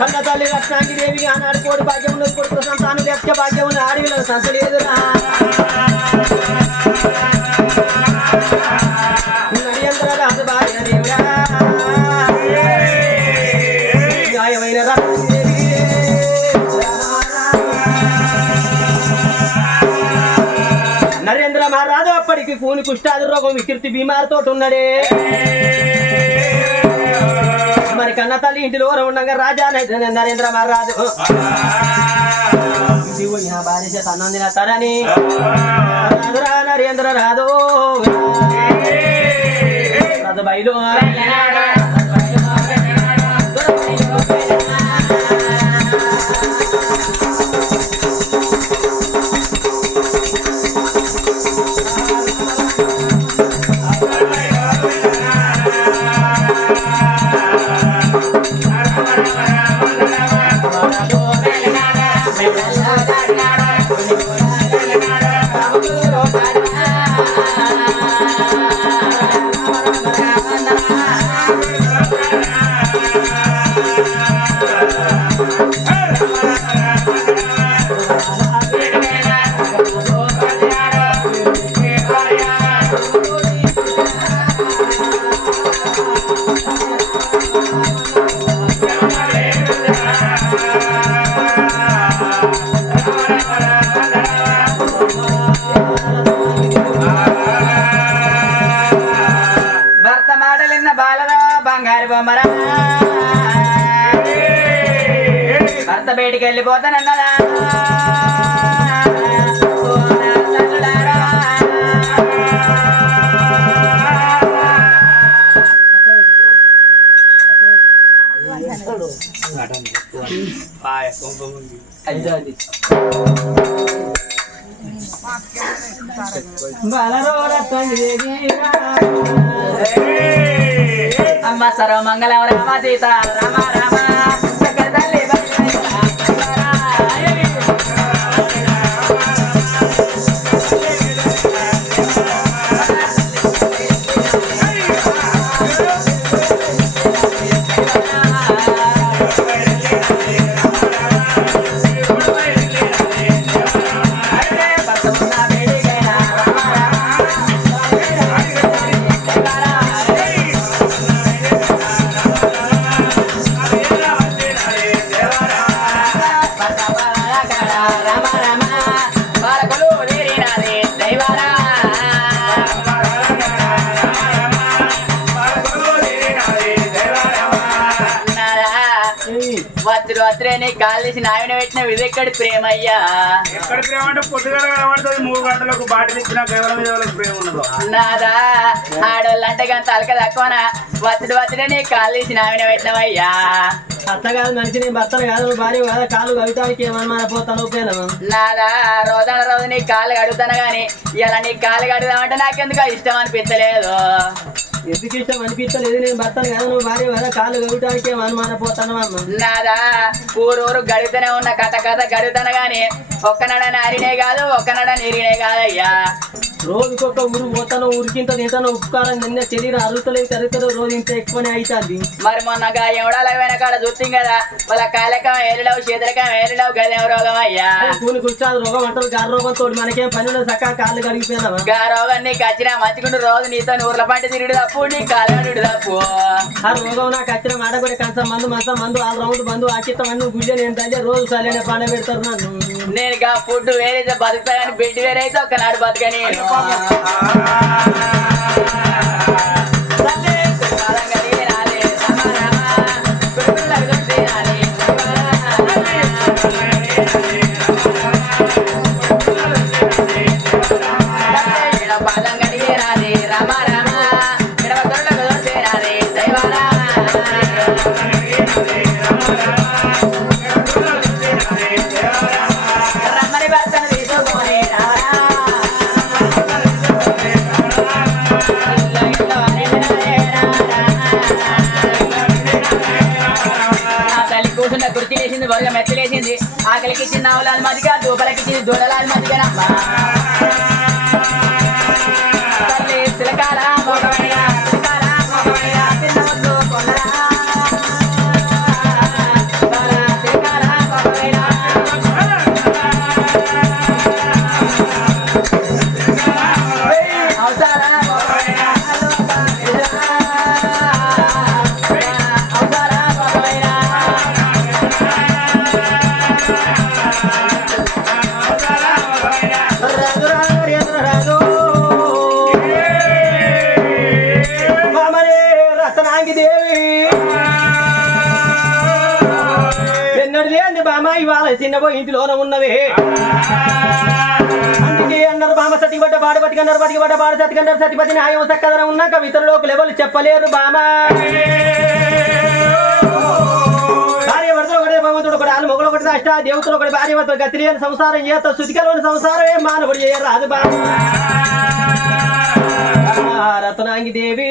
కన్న తల్లి రత్నాంగి దేవికి ఆనాడు కోడి భాగ్యం ఉన్నది. కొడుకు సంతానం లెక్క భాగ్యం ఉన్న నరేంద్ర మహారాజు అప్పటికి కూని కుష్టాది రోగం వికృతి బీమారితో ఉన్నాడే. మరి కన్న తల్లి ఇంటిలో ఉండగా రాజా నరేంద్ర మహారాజు. భార్య చేత అన్నం నరేంద్ర రాదు రాజు బయలు. అంత బయటికి వెళ్ళిపోతానన్నదా ఓ నా తల్లులారా. అమ్మ సర్వమంగళం రామ సీత రామ రామ నీ కాలు తీసి నావిన పెట్టిన ఇదెక్కడి ప్రేమయ్యా. ఎక్కడ ప్రేమ అంటే పొద్దుగా కనబడుతుంది మూడు గంటలకు బాటిల్ ఇచ్చిన కేవలం మీద వాళ్ళకి ప్రేమ ఉండదు నాదా ఆడోళ్ళంటే కానీ తలక తక్కువనా? వత్తుడు వత్తుడే నీ కాలు తీసి నావిన పెట్టినవయ్యా. అత్త కాదు మనిషి నేను భర్తను కాదు భార్య కాదు? కాలు కవితానికి ఏమన్నా పోతాను నాదా రోజాన రోజు నీ కాళ్ళు కడుగుతాను గాని ఇలా నీ కాళ్ళు కడుగుదామంటే నాకెందుకో ఇష్టం అనిపించలేదు ఎందుకు ఇష్టం అనిపించలేదు నేను భర్తను కాదు నువ్వు భార్య కదా కాలు కవిటానికి ఏమన్నా పోతాను అమ్మ నాదా ఊరు ఊరు గడుగుతూనే ఉన్న కథ కథ గడుగుతాను గాని ఒక్కనాడని అరినే కాదు ఒక్కనాడని ఇరినే కాదయ్యా. రోజుకొక ఊరు పోతాను ఊరికింత తింటాను ఉపకారం నిన్న శరీరం అరుగుతలేదు తరుగుతుంది రోజు ఇంత ఎక్కువనే అవుతుంది మరి మొన్నగా ఎవడాల పోయిన కాడ చూస్తాం కదా వాళ్ళ కాలకం ఏరుడవు చేతులకం ఏరుడవు గదేం రోగం అయ్యా. కూని కూర్చోదు రోగం అంటారు గార రోగం తోడు మనకేం పని ఉండదు చక్కగా కాళ్ళు కడిగిపోయినావా గా రోగం నీకు వచ్చినా మంచిగుండు రోజు నీతో ఊర్ల పంట తిరిగి తప్పు నీ కాలనుడు తప్పు ఆ రోగం నాకు వచ్చిన మాట కూడా కంచం మందు మంచం మందు ఆల్ రౌండ్ మందు మందు గుడ్డ నేను తల్లి రోజు సరైన పండ పెడతారు నన్ను. నేను గా ఫుడ్ వేరైతే బతుకుతా కానీ బెడ్ వేరైతే ఒక్కనాడు బతకని. బతికి పడ్డ పాడు సతికి అన్నారు సతిపతి న్యాయం సక్కదనం ఉన్నాక ఇతరులకు లెవెల్ చెప్పలేరు బామ. భగవంతుడు ఒకటి ఆలు మొగలు ఒకటి అష్ట దేవతలు ఒకటి భార్య భర్తలు గతిరి సంసారం చేత శుతికలోని సంసారమే మానవుడు చేయరాదు బామా. రత్నాంగి దేవి.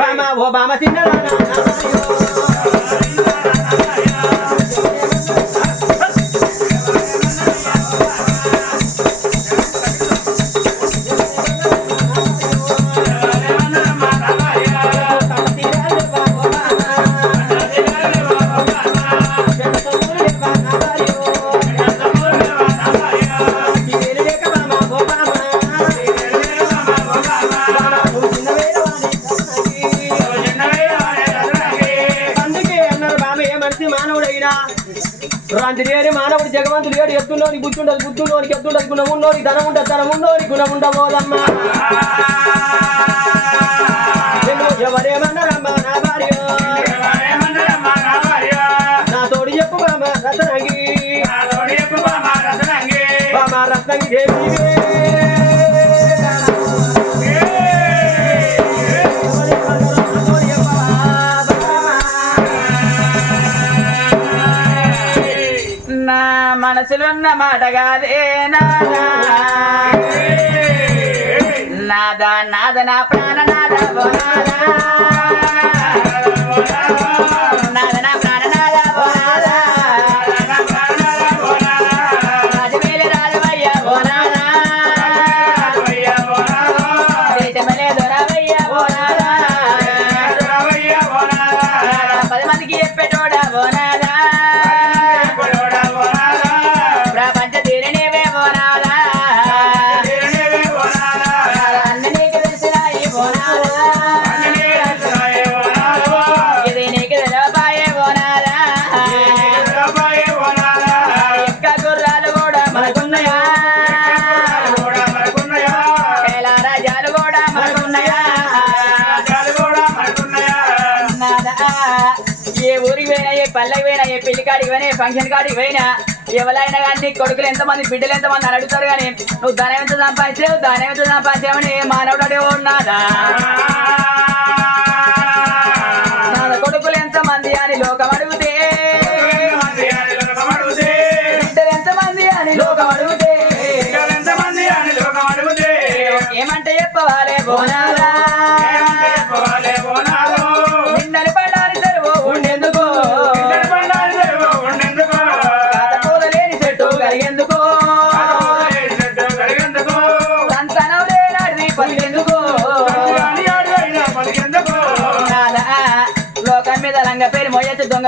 బామా ఓ బామ చిన్న ఏడు ఎత్తున్నోని బుద్ధుండదు బుద్ధున్నోనికి ఎత్తుండదు గుణం ఉన్నోని ధనం ఉండదు ధనం ఉన్నోని గుణం ఉండబోదమ్మా నేను ఎవరేమన్నారమ్మా నా భార్య? నా తోడు చెప్పు బామ రతనంగి. బామ రత్నంగి. దేవి మనసులున్న మాట కాదే నాదా నాదా నా ప్రాణ నాద నాదా. నా ప్రాణ నాద రాజవేలి రాజవయ్య ఓ నాదా. దేశమలే దొరవయ్య ఓ నాదా పది మందికి చెప్పేటోడా ఫంక్షన్ కాడికి పోయినా ఎవరైనా కానీ కొడుకులు ఎంతమంది బిడ్డలు ఎంతమంది అని అడుగుతారు కానీ నువ్వు ధనం ఎంత సంపాదించావు? ధనం ఎంత సంపాదించావని మానవుడు అడిగి ఉన్నాదా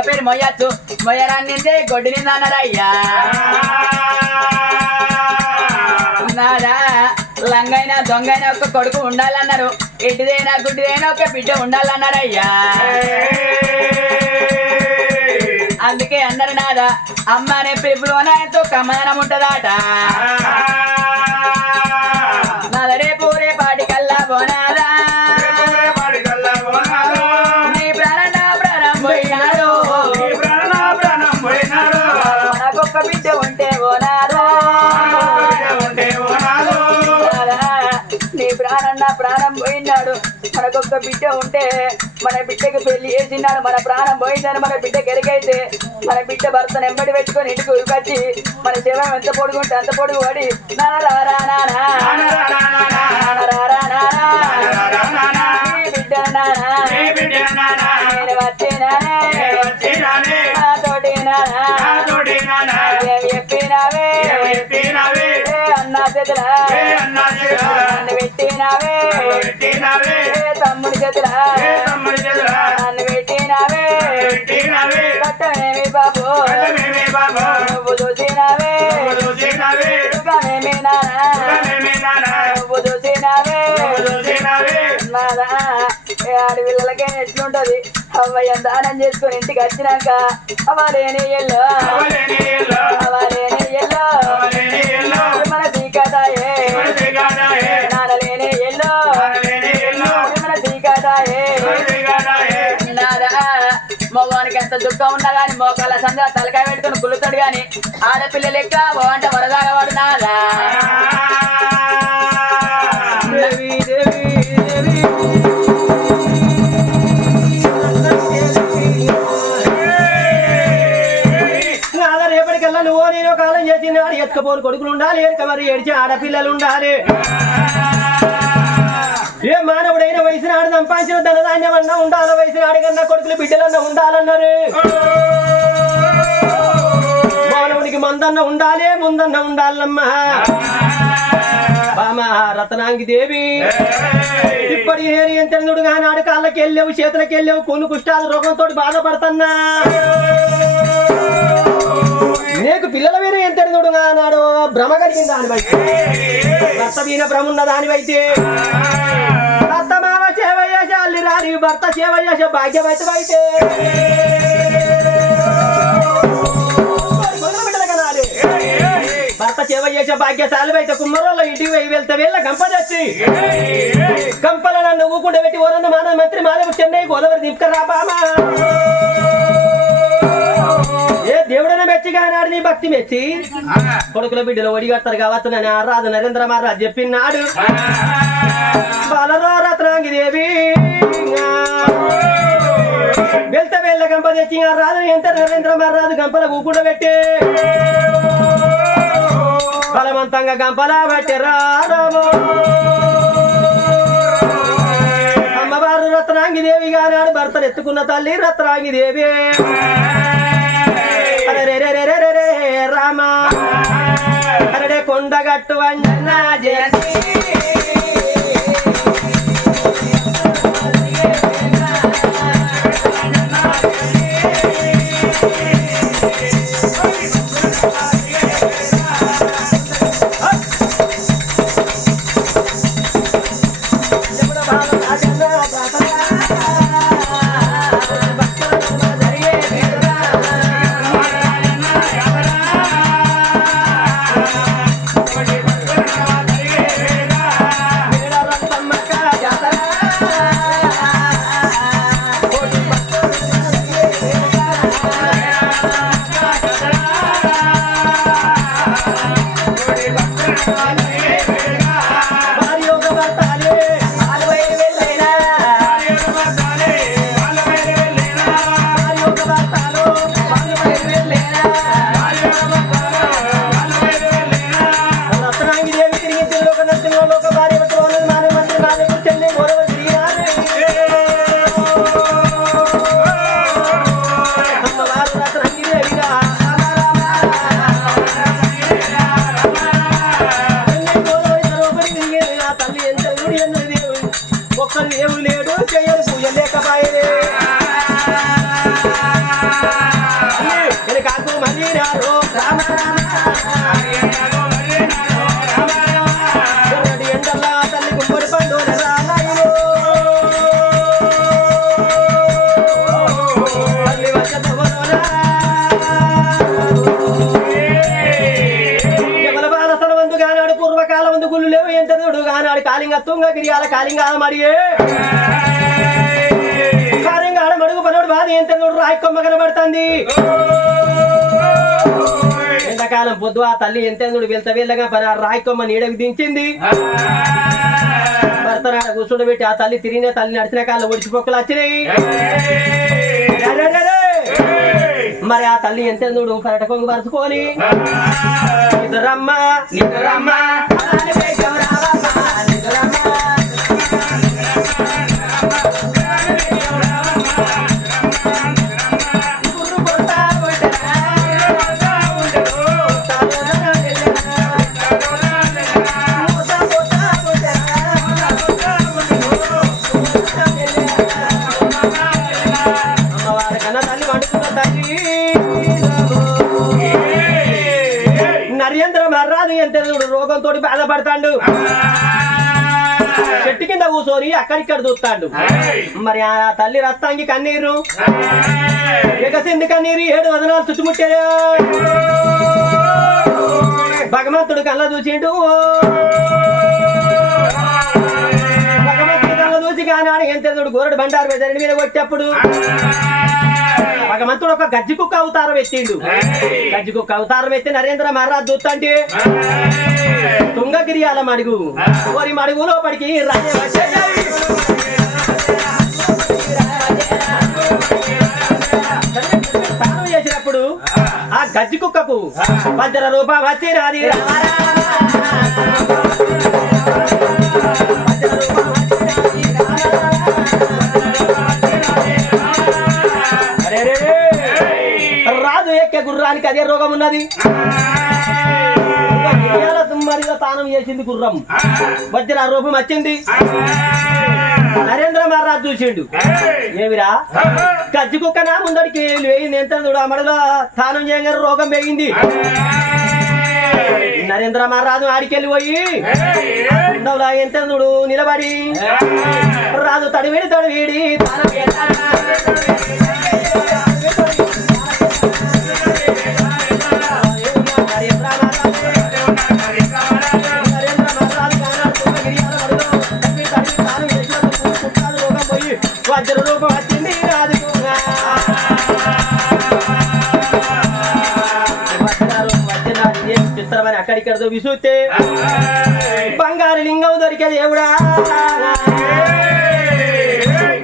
పేరు మొయ్యచ్చు మొయ్యరాన్నిందే గొడ్డి నింద అన్నారయ్యా నాదా లంగైనా దొంగైనా ఒక కొడుకు ఉండాలన్నారు. ఎటుదైనా గుడ్డిదైనా ఒక బిడ్డ ఉండాలన్నారయ్యా. అందుకే అన్నారు నాదా అమ్మ అనే పిలుపులోన ఎంతో కమనం ఉంటదాట. నాద రేపు నీ ప్రాణన్న ప్రాణం పోయినాడు మనకొక్క బిడ్డ ఉంటే మన బిడ్డకి పెళ్ళి చేసినాడు మన ప్రాణం పోయిందని మన బిడ్డ గెరిగైతే మన బిడ్డ భర్తను ఎంబడి పెట్టుకొని ఇంటికి ఉరికొచ్చి మన శవం ఎంత పొడుగుంటే అంత పొడుగు పడి నీ బిడ్డ నానా నేను వచ్చినానే నాతోటి నానా చేతులా? నన్ను పెట్టినావే. ఏ తమ్ముడి చేతులా? నన్ను పెట్టినావే. కట్టమేమి బాబు? నువ్వు చూసినావే. సుఖమేమి నానా? నువ్వు చూసినావే. ఏ ఆడపిల్లలకే ఎట్లుంటది? అవ్వయ్య దానం చేసుకుని ఇంటికి వచ్చినాక అవ్వలేని ఎల్లో అవ్వలేని ఎల్లో మన నానలేని ఎల్లో మన నాదా మగవానికి ఎంత దుఃఖం ఉన్నా గాని మోకాల సంద్ర తలకాయ పెట్టుకుని కుళ్ళుతాడు గాని ఆడపిల్ల లెక్క అంటే వరదాగా పడునాదా దేవి దేవి దేవి. చేసినాడు కొడుకులు ఉండాలి ఎడక ఏడిచి ఆడపిల్లలు ఉండాలి. ఏ మానవుడైన వయసు నాడు సంపాదించిన ధనధాన్యం అన్నా ఉండాలి? వయసు నాడుకన్నా కొడుకులు బిడ్డలన్నా ఉండాలన్నారు. మానవుడికి మందన్న ఉండాలి ముందన్న ఉండాలమ్మా. బామా రతనాంగి దేవి ఇప్పటి ఏరి ఎంత నాడు కాళ్ళకి వెళ్ళావు చేతులకి వెళ్ళావు కొన్ని కుష్టాలు రోగంతో బాధపడుతున్నా. భ్రమ కలిగిన దానివైతే. భర్త వీణ భ్రమ ఉన్న దానివైతే. భర్త మామ సేవ చేసే అల్లి రాని భర్త సేవ చేసే భాగ్యవైతే భర్త సేవ చేసే భాగ్యశాలి అయితే కుమ్మరోళ్ళ ఇంటికి వెయ్యి వెళ్తే వెళ్ళ గంప తెచ్చి. గంపల నన్ను ఊకుండా పెట్టి ఓరన్న మాన మంత్రి మానవ చెన్నై గోదావరి దింపక రాబామా ఏ దేవుడన మెచ్చిగా నాడు నీ భక్తి మెచ్చి? కొడుకుల బిడ్డలు ఒడిగడతారు కావచ్చు నేను రాజు నరేంద్ర మహారాజ్ చెప్పినాడు బాలరో రత్నాంగి దేవి వెళ్తే వెళ్ళ గంప తెచ్చి ఆ రాజు ఎంత నరేంద్ర మహారాజు గంపల ఊకుండా పెట్టి. బలవంతంగా గంపల పెట్టరా అమ్మవారు రత్నాంగి దేవి గానాడు భర్తను ఎత్తుకున్న తల్లి రత్నాంగి దేవి రే రే కొండగట్టు అంజన జయతి తుంగ గిరియాల కాలింగాల మడియే. కారింగాడ మడుగు పనోడు బాధ ఎంతదుడు రాయి కొమ్మ కనబడుతుంది. ఎండాకాలం పొద్దు ఆ తల్లి ఎంతెందుడు వెళ్తా వెళ్ళగా పని ఆ రాయి కొమ్మ నీడకు దించింది. భర్త నాడ కూర్చుండబెట్టి ఆ తల్లి తిరిగిన తల్లి నడిచిన కాళ్ళు ఒడిచిపోకలు వచ్చినాయి! మరి ఆ తల్లి ఎంతెందుడు పరట కొంగు పరుచుకొని. నిద్రమ్మ నిద్రమ్మ నిద్రమ్మ. రోగంతో బాధపడతాడు చెట్టు కింద కూర్చొని అక్కడిక్కడ చూస్తాడు మరి ఆ తల్లి రక్తాంగి కన్నీరు. ఎగసింది కన్నీరు ఏడు వదనాలు చుట్టుముట్టారు భగవంతుడు కళ్ళ చూసిండు. భగవంతుడు కళ్ళ చూసి కానాడు ఎంత గోరడు బండారు మీద కొట్టేప్పుడు. భగవంతుడు ఒక గజ్జి కుక్క అవతారం ఎత్తిండు. గజ్జి కుక్క అవతారం ఎత్తి నరేంద్ర మహారాజ్ చూస్తంటే తుంగగిరియాల మడుగు. ఓరి మడుగు లోపలికి. స్నానం చేసినప్పుడు ఆ గజ్జి కుక్కకు వజ్ర రూపం వచ్చినది. అరే గుర్రానికి అదే రోగం ఉన్నది. గిరియాల తానం చేసింది గుర్రం. వజ్ర రూపం వచ్చింది. నరేంద్ర మహారాజ్ చూసిండు. ఏమిరా? గజ్జి కుక్కనా? ముందడికి వేయింది. ఎంత చూడు అమడలో తానం చేయగా రోగం వేయింది నరేంద్ర మహారాజు ఆడికెళ్ళి పోయి ఉండవులా ఎంత చూడు నిలబడి రాజు తడివిడి తడివిడి తానం చిత్రమని అక్కడిక్కడ విసూతే బంగారు లింగం దొరికే దేవుడా.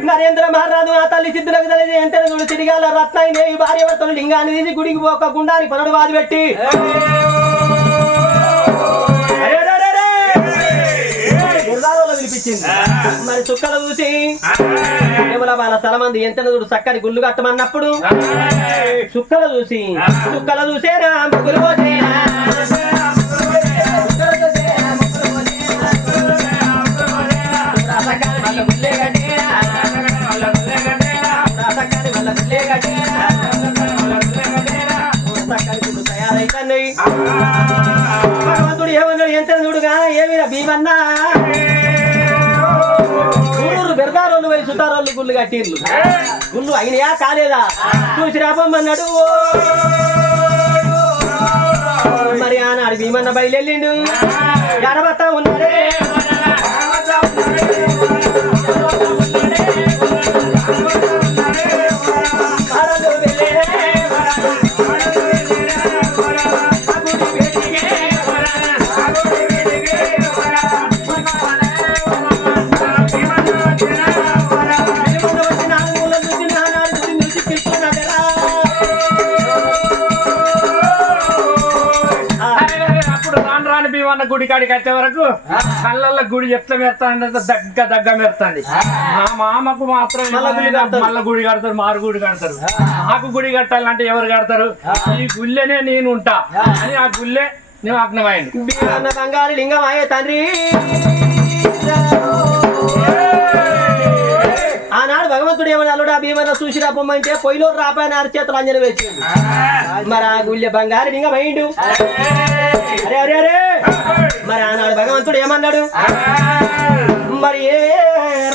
నరేంద్ర మహారాజు ఆ తల్లి సిద్ధులకు తెలియదు. ఎంత చూడు తిరిగాల రత్నాయి భార్య భర్తలు లింగాన్ని తీసి గుడికి పోక గుండానికి పనుడు వాది పెట్టి. మరి చుక్కలు చూసి. కేవలం వాళ్ళ స్థలమంది. ఎంత చూడు చక్కని గుళ్ళు కట్టమన్నప్పుడు చుక్కలు చూసి. చుక్కలు చూసేరా ముగ్గులు పోసేరా తయారైతున్నాయి భగవంతుడు ఏమన్నాడు ఎంత చూడుగా ఏమిరా భీమన్నా ఊరు బెరదారోళ్ళు పోయి సుతారోళ్ళు గుళ్ళు కట్టిర్లు గుళ్ళు అయినయా కాలేదా చూసి రాబమ్మన్నాడు మరి ఆనాడు భీమన్న బయలుదేరిండు ఎడబత్తా ఉన్నాడే భీమన్న గుడి కాడికి వచ్చే వరకు కళ్ళల్లో గుడి ఎట్లా మెరుతాండి దగ్గ దగ్గ మెరుతుంది. మా మామకు మాత్రం మల్ల గుడి కడతారు. మళ్ళీ గుడి కడతారు మారు గుడి కడతారు. నాకు గుడి కట్టాలంటే ఎవరు కడతారు? ఈ గుళ్ళెనే నేను ఉంటా. అని ఆ గుళ్ళే నేను అగ్నమైంది భీమన్న బంగారు తండ్రి. ఆనాడు భగవంతుడు ఏమని అల్లుడు? భీమన్న చూసి రాపమ్మంటే పొయ్యిలో రాపాయన అరచేతులు అంజన వేసిండు. మరి ఆ గుళ్ళె బంగారు లింగం అయిండు అరే అరే అరే! మరి ఆనాడు భగవంతుడు ఏమన్నాడు? మరి ఏ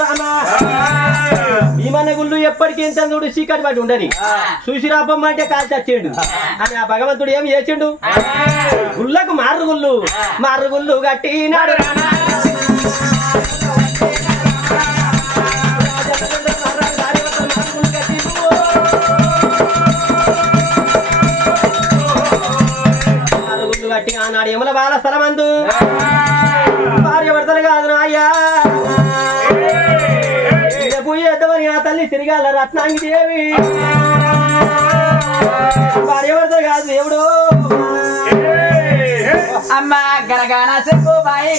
రామా? భీమన్న గుళ్ళు ఎప్పటికీ ఇంత చూడు చీకటి పట్టి ఉండని. చూసి రాపమ్మంటే కాల్చి వచ్చిండు అని ఆ భగవంతుడు ఏం చేసిండు? గుళ్ళకు మార్రు గుళ్ళు మార్రు గుళ్ళు కట్టినాడు. మార్రు ఆనాడు యముల బాల స్థలమందు. భార్య భర్తలు కాదు నాయ్యా పూజ చేద్దామని ఆ తల్లి తిరిగాల రత్నాంగి దేవి. భార్య భర్తలు కాదు దేవుడు. అమ్మ గరగాన చెప్పు బాయి.